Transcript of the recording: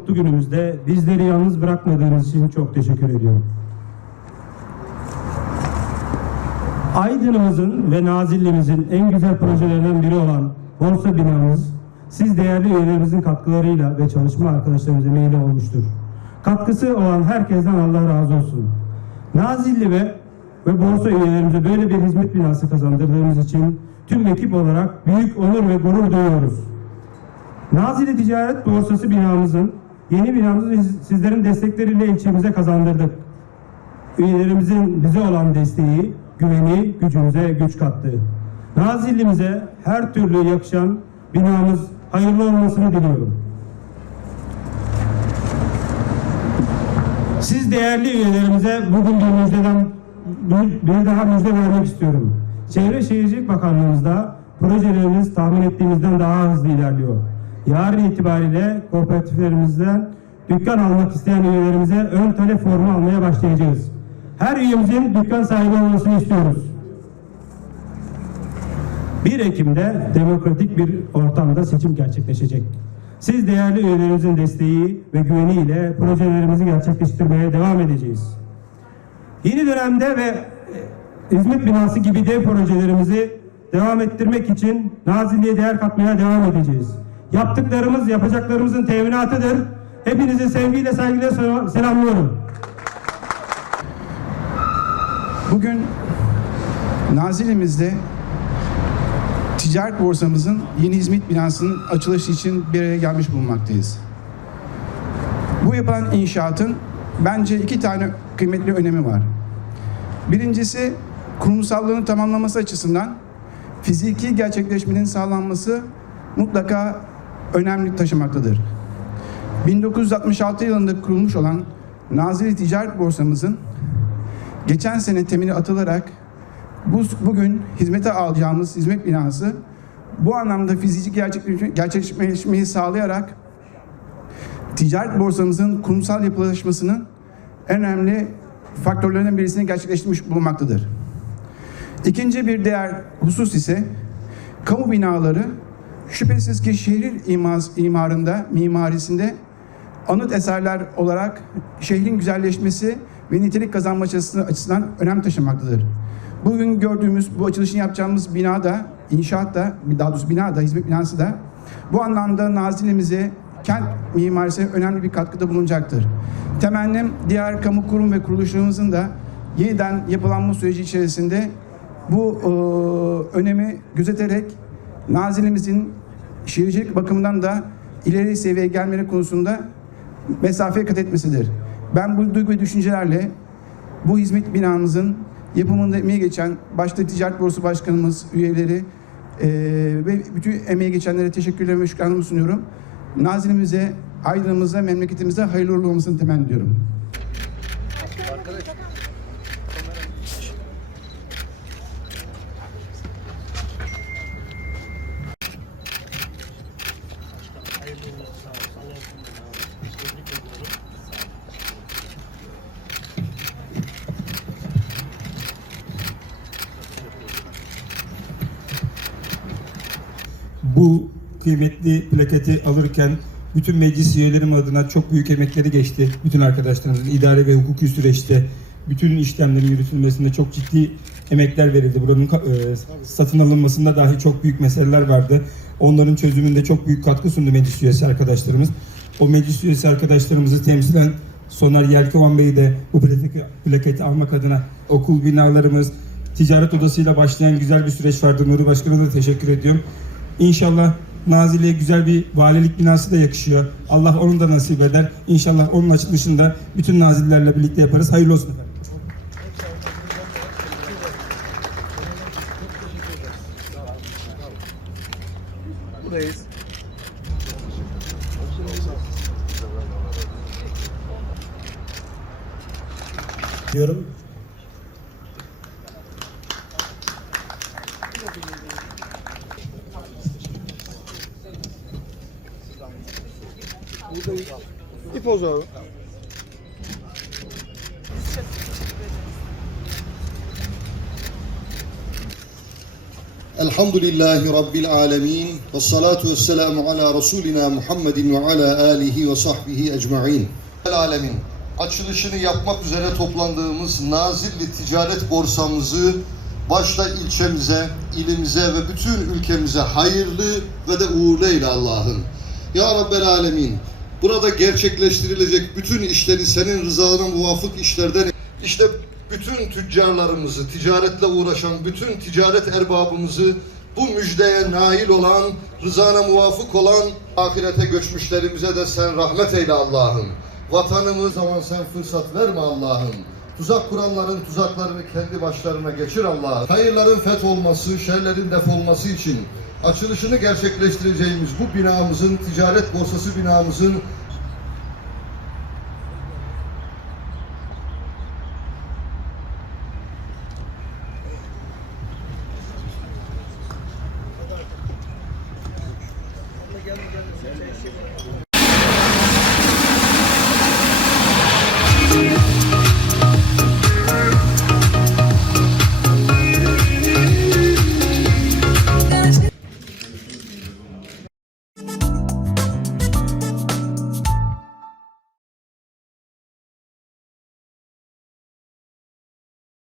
mutlu günümüzde bizleri yalnız bırakmadığınız için çok teşekkür ediyorum. Aydın'ımızın ve Nazilli'mizin en güzel projelerinden biri olan borsa binamız, siz değerli üyelerimizin katkılarıyla ve çalışma arkadaşlarımızın emeğiyle olmuştur. Katkısı olan herkesten Allah razı olsun. Nazilli ve ve borsa üyelerimize böyle bir hizmet binası kazandırdığımız için tüm ekip olarak büyük onur ve gurur duyuyoruz. Nazilli Ticaret Borsası binamızın yeni binamızı sizlerin destekleriyle ilçemize kazandırdık. Üyelerimizin bize olan desteği, güveni gücümüze güç kattı. Nazilli'mize her türlü yakışan binamız hayırlı olmasını diliyorum. Siz değerli üyelerimize bugün bir müjdeden bir, daha müjde vermek istiyorum. Çevre Şehircilik Bakanlığımızda projelerimiz tahmin ettiğimizden daha hızlı ilerliyor. Yarın itibariyle kooperatiflerimizden dükkan almak isteyen üyelerimize ön talep formu almaya başlayacağız. Her üyemizin dükkan sahibi olmasını istiyoruz. 1 Ekim'de demokratik bir ortamda seçim gerçekleşecek. Siz değerli üyelerimizin desteği ve güveniyle projelerimizi gerçekleştirmeye devam edeceğiz. Yeni dönemde ve e, hizmet binası gibi dev projelerimizi devam ettirmek için Nazilli'ye değer katmaya devam edeceğiz. Yaptıklarımız yapacaklarımızın teminatıdır. Hepinizi sevgiyle saygıyla sel- selamlıyorum. Bugün Nazilli'mizde ticaret borsamızın yeni hizmet binasının açılışı için bir araya gelmiş bulunmaktayız. Bu yapılan inşaatın bence iki tane kıymetli önemi var. Birincisi kurumsallığını tamamlaması açısından fiziki gerçekleşmenin sağlanması mutlaka önemli taşımaktadır. 1966 yılında kurulmuş olan Nazilli Ticaret Borsamızın geçen sene temeli atılarak bu, bugün hizmete alacağımız hizmet binası bu anlamda fiziki gerçekleşme, gerçekleşmeyi sağlayarak ticaret borsamızın kurumsal yapılaşmasının en önemli faktörlerinden birisini gerçekleştirmiş bulunmaktadır. İkinci bir değer husus ise kamu binaları şüphesiz ki şehir imarında, mimarisinde anıt eserler olarak şehrin güzelleşmesi ve nitelik kazanması açısından, önem taşımaktadır. Bugün gördüğümüz bu açılışını yapacağımız bina da, inşaat da, daha doğrusu bina da, hizmet binası da bu anlamda Nazilli'mize, kent mimarisine önemli bir katkıda bulunacaktır. Temennim diğer kamu kurum ve kuruluşlarımızın da yeniden yapılanma süreci içerisinde bu e, önemi gözeterek Nazilli'mizin şehircilik bakımından da ileri seviyeye gelmeleri konusunda mesafeye kat etmesidir. Ben bu duygu ve düşüncelerle bu hizmet binamızın yapımında emeği geçen başta Ticaret Borsası Başkanımız, üyeleri eee, ve bütün emeği geçenlere teşekkürlerimi ve şükranımı sunuyorum. Nazilimize, Aydın'ımıza, memleketimize hayırlı uğurlu olmasını temenni ediyorum. Bu kıymetli plaketi alırken bütün meclis üyelerim adına çok büyük emekleri geçti. Bütün arkadaşlarımızın idare ve hukuki süreçte bütün işlemlerin yürütülmesinde çok ciddi emekler verildi. Buranın e, satın alınmasında dahi çok büyük meseleler vardı. Onların çözümünde çok büyük katkı sundu meclis üyesi arkadaşlarımız. O meclis üyesi arkadaşlarımızı temsilen Soner Yelkovan Bey'i de bu plaketi, plaketi almak adına okul binalarımız, ticaret odasıyla başlayan güzel bir süreç vardı. Nuri Başkan'a da teşekkür ediyorum. İnşallah Nazilli'ye güzel bir valilik binası da yakışıyor. Allah onu da nasip eder. İnşallah onun açılışında bütün nazillerle birlikte yaparız. Hayırlı olsun efendim. Buradayız. diyorum. Bir poz abi. Elhamdülillahi Rabbil alemin. Ve salatu ve selamu ala Resulina Muhammedin ve ala alihi ve sahbihi ecma'in. El alemin. Açılışını yapmak üzere toplandığımız Nazilli Ticaret Borsamızı başta ilçemize, ilimize ve bütün ülkemize hayırlı ve de uğurlu eyle Allah'ım. Ya Rabbel alemin. Burada gerçekleştirilecek bütün işleri senin rızana muvafık işlerden işte bütün tüccarlarımızı, ticaretle uğraşan bütün ticaret erbabımızı bu müjdeye nail olan, rızana muvafık olan ahirete göçmüşlerimize de sen rahmet eyle Allah'ım. Vatanımız zaman sen fırsat verme Allah'ım. Tuzak kuranların tuzaklarını kendi başlarına geçir Allah'ım. Hayırların feth olması, şerlerin def olması için açılışını gerçekleştireceğimiz bu binamızın, ticaret borsası binamızın